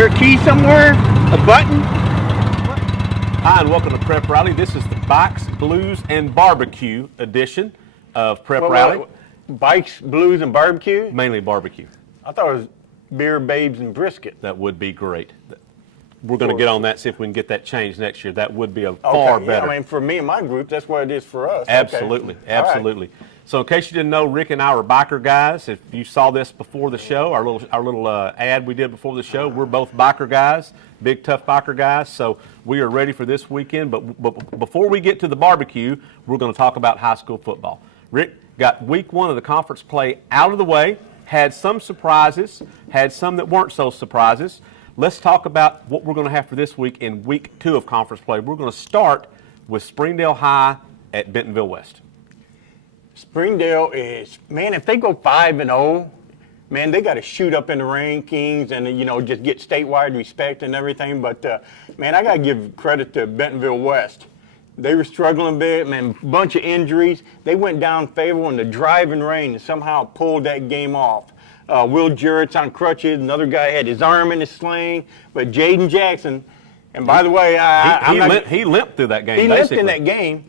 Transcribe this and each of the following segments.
there a key somewhere? A button? Hi, and welcome to Prep Rally. This is the Bikes, Blues, and Barbecue edition of Prep Rally. Bikes, blues, and barbecue? Mainly barbecue. I thought it was beer, babes, and brisket. That would be great. We're going to get on that, see if we can get that changed next year. That would be a far better. I mean, for me and my group, that's what it is for us. Absolutely, absolutely. Right. So in case you didn't know, Rick and I are biker guys. If you saw this before the show, our little ad we did before the show, we're both biker guys, big tough biker guys. So we are ready for this weekend. But before we get to the barbecue, we're going to talk about high school football. Rick got week 1 of the conference play out of the way, had some surprises, had some that weren't so surprises. Let's talk about what we're going to have for this week in week 2 of conference play. We're going to start with Springdale High at Bentonville West. Springdale is, man, if they go 5-0, man, they got to shoot up in the rankings and, you know, just get statewide respect and everything. But, man, I got to give credit to Bentonville West. They were struggling a bit, man, bunch of injuries. They went down favorable in the driving rain and somehow pulled that game off. Will Jarrett's on crutches. Another guy had his arm in his sling. But Jaden Jackson, and by the way, he limped through that game. He limped in that game.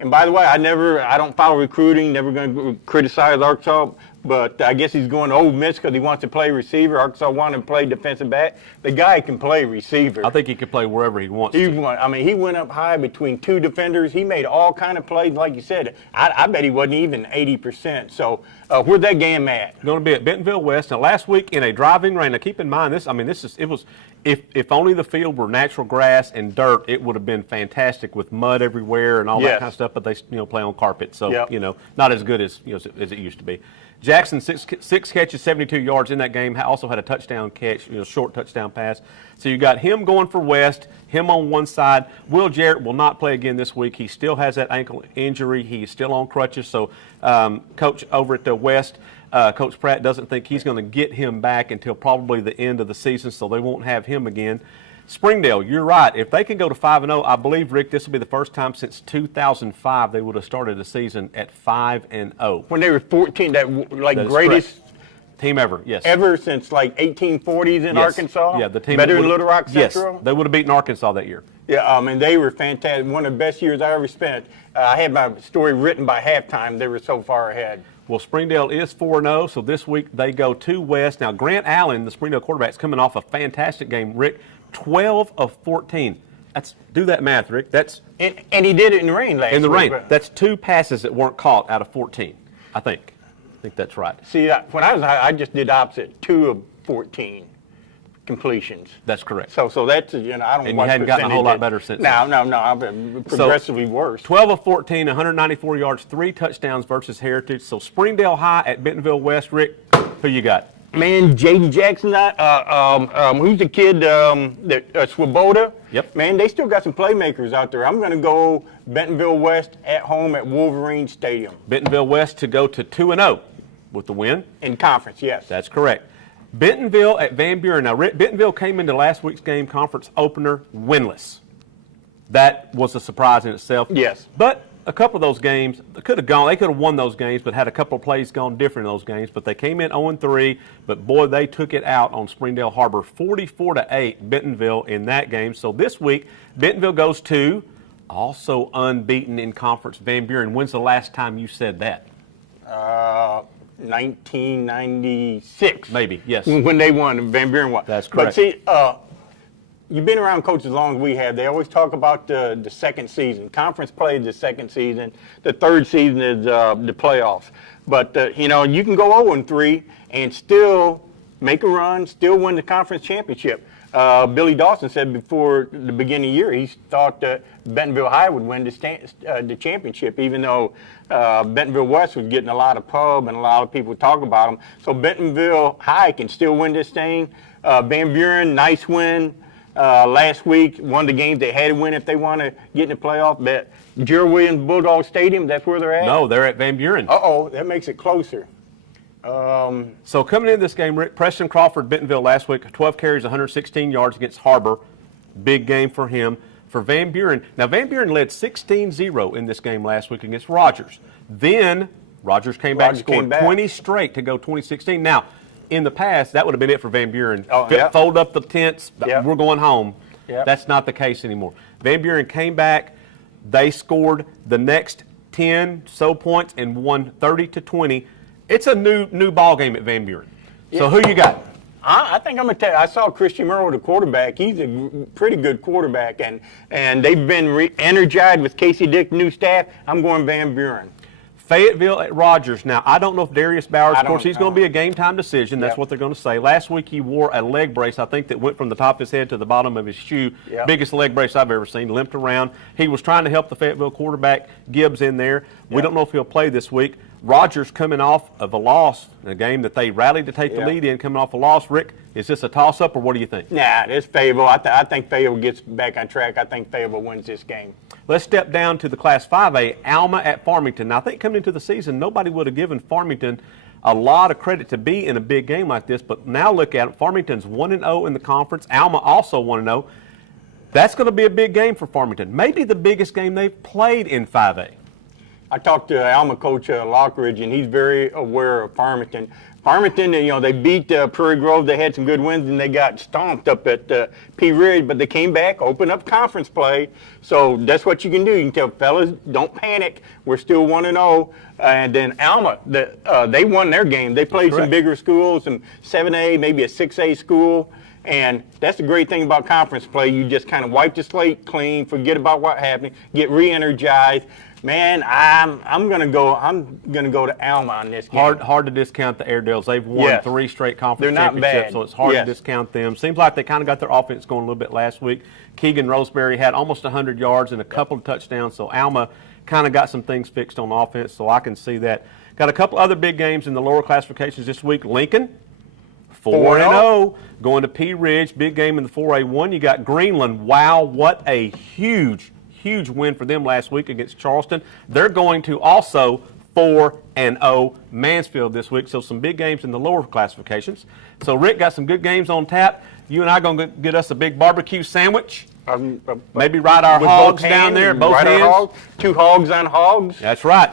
And by the way, I don't follow recruiting, never going to criticize Arkansas, but I guess he's going to Ole Miss because he wants to play receiver. Arkansas wanted to play defensive back. The guy can play receiver. I think he can play wherever he wants to. I mean, he went up high between 2 defenders. He made all kind of plays, like you said. I bet he wasn't even 80%. So where's that game at? Going to be at Bentonville West. Now, last week in a driving rain. Now, keep in mind if only the field were natural grass and dirt, it would have been fantastic with mud everywhere and all that kind of stuff. But they play on carpet, so not as good as as it used to be. Jackson, six catches, 72 yards in that game. Also had a touchdown catch, short touchdown pass. So you got him going for West, him on one side. Will Jarrett will not play again this week. He still has that ankle injury. He's still on crutches. So coach over at the West, Coach Pratt, doesn't think he's going to get him back until probably the end of the season, so they won't have him again. Springdale, you're right. If they can go to 5-0, I believe, Rick, this will be the first time since 2005 they would have started the season at 5-0. When they were 14, that greatest team ever, yes. Ever since 1840s in Arkansas? Yeah, the team better than Little Rock Central? Yes, they would have beaten Arkansas that year. Yeah, and they were fantastic. One of the best years I ever spent. I had my story written by halftime. They were so far ahead. Well, Springdale is 4-0, so this week they go to West. Now, Grant Allen, the Springdale quarterback, is coming off a fantastic game. Rick, 12 of 14. Do that math, Rick. And he did it in the rain last week. In the rain. That's 2 passes that weren't caught out of 14, I think. I think that's right. See, when I just did opposite, 2 of 14 completions. That's correct. So that's, I don't watch. And you hadn't gotten a whole lot better since then. No, I've been progressively worse. 12 of 14, 194 yards, 3 touchdowns versus Heritage. So Springdale High at Bentonville West. Rick, who you got? Man, Jaden Jackson, who's the kid, Swoboda? Yep. Man, they still got some playmakers out there. I'm going to go Bentonville West at home at Wolverine Stadium. Bentonville West to go to 2-0 with the win? In conference, yes. That's correct. Bentonville at Van Buren. Now, Bentonville came into last week's game, conference opener, winless. That was a surprise in itself. Yes. But a couple of those games, they could have won those games, but had a couple of plays gone different in those games. But they came in 0-3, but boy, they took it out on Springdale Harbor, 44-8, Bentonville in that game. So this week, Bentonville goes to, also unbeaten in conference, Van Buren. When's the last time you said that? 1996. Maybe, yes. When they won, Van Buren won. That's correct. But see, you've been around coaches as long as we have. They always talk about the second season. Conference play is the second season. The third season is the playoffs. But, you can go 0-3 and still make a run, still win the conference championship. Billy Dawson said before the beginning of the year he thought that Bentonville High would win the championship, even though Bentonville West was getting a lot of pub and a lot of people talk about them. So Bentonville High can still win this thing. Van Buren, nice win. Last week, one of the games they had to win if they want to get in the playoff. But Gerald Williams Bulldog Stadium, that's where they're at? No, they're at Van Buren. Uh-oh, that makes it closer. So coming into this game, Rick, Preston Crawford, Bentonville last week, 12 carries, 116 yards against Harbor. Big game for him. For Van Buren, now Van Buren led 16-0 in this game last week against Rogers. Then Rogers came back and scored 20 straight to go 2016. Now, in the past, that would have been it for Van Buren. Oh, yeah. Fold up the tents, Yeah. we're going home. Yeah. That's not the case anymore. Van Buren came back, they scored the next 10 so points and won 30-20. It's a new ball game at Van Buren. So who you got? I think I'm going to tell you, I saw Christian Merle, the quarterback. He's a pretty good quarterback, and they've been energized with Casey Dick's new staff. I'm going Van Buren. Fayetteville at Rogers. Now, I don't know if Darius Bowers, of course, he's going to be a game-time decision. That's Yep. what they're going to say. Last week, he wore a leg brace, I think, that went from the top of his head to the bottom of his shoe. Yep. Biggest leg brace I've ever seen, limped around. He was trying to help the Fayetteville quarterback, Gibbs, in there. We don't know if he'll play this week. Rogers coming off of a loss, a game that they rallied to take the lead in, coming off a loss. Rick, is this a toss-up, or what do you think? Nah, it's Fayetteville. I think Fayetteville gets back on track. I think Fayetteville wins this game. Let's step down to the Class 5A, Alma at Farmington. Now, I think coming into the season, nobody would have given Farmington a lot of credit to be in a big game like this, but now look at it. Farmington's 1-0 in the conference. Alma also 1-0. That's going to be a big game for Farmington. Maybe the biggest game they've played in 5A. I talked to Alma coach Lockridge, and he's very aware of Farmington. Farmington, they beat Prairie Grove. They had some good wins, and they got stomped up at Pea Ridge, but they came back, opened up conference play. So that's what you can do. You can tell fellas, don't panic. We're still 1-0. And then Alma, they won their game. They played some bigger schools, some 7A, maybe a 6A school. And that's the great thing about conference play. You just kind of wipe the slate clean, forget about what happened, get re-energized. Man, I'm gonna go to Alma on this game. Hard to discount the Airedales. They've won 3 straight conference championships, bad. so it's hard to discount them. Seems like they kind of got their offense going a little bit last week. Keegan Roseberry had almost 100 yards and a couple of touchdowns, so Alma kind of got some things fixed on offense, so I can see that. Got a couple other big games in the lower classifications this week. Lincoln, 4-0, going to Pea Ridge, big game in the 4A1. You got Greenland. Wow, what a huge win for them last week against Charleston. They're going to also 4-0 Mansfield this week, so some big games in the lower classifications. So Rick got some good games on tap. You and I are going to get us a big barbecue sandwich. Maybe ride our hogs down there, both hands. 2 hogs on hogs. That's right.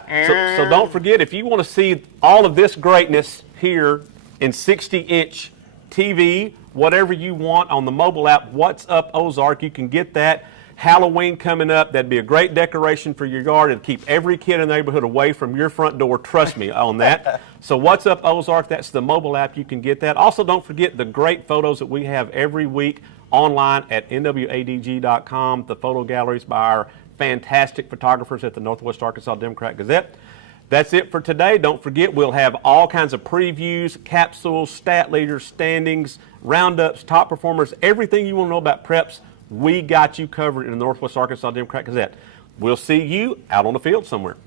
So don't forget, if you want to see all of this greatness here in 60-inch TV, whatever you want on the mobile app, What's Up Ozark, you can get that. Halloween coming up, that'd be a great decoration for your yard and keep every kid in the neighborhood away from your front door. Trust me on that. So What's Up Ozark, that's the mobile app. You can get that. Also, don't forget the great photos that we have every week online at nwadg.com, the photo galleries by our fantastic photographers at the Northwest Arkansas Democrat-Gazette. That's it for today. Don't forget, we'll have all kinds of previews, capsules, stat leaders, standings, roundups, top performers, everything you want to know about preps. We got you covered in the Northwest Arkansas Democrat-Gazette. We'll see you out on the field somewhere.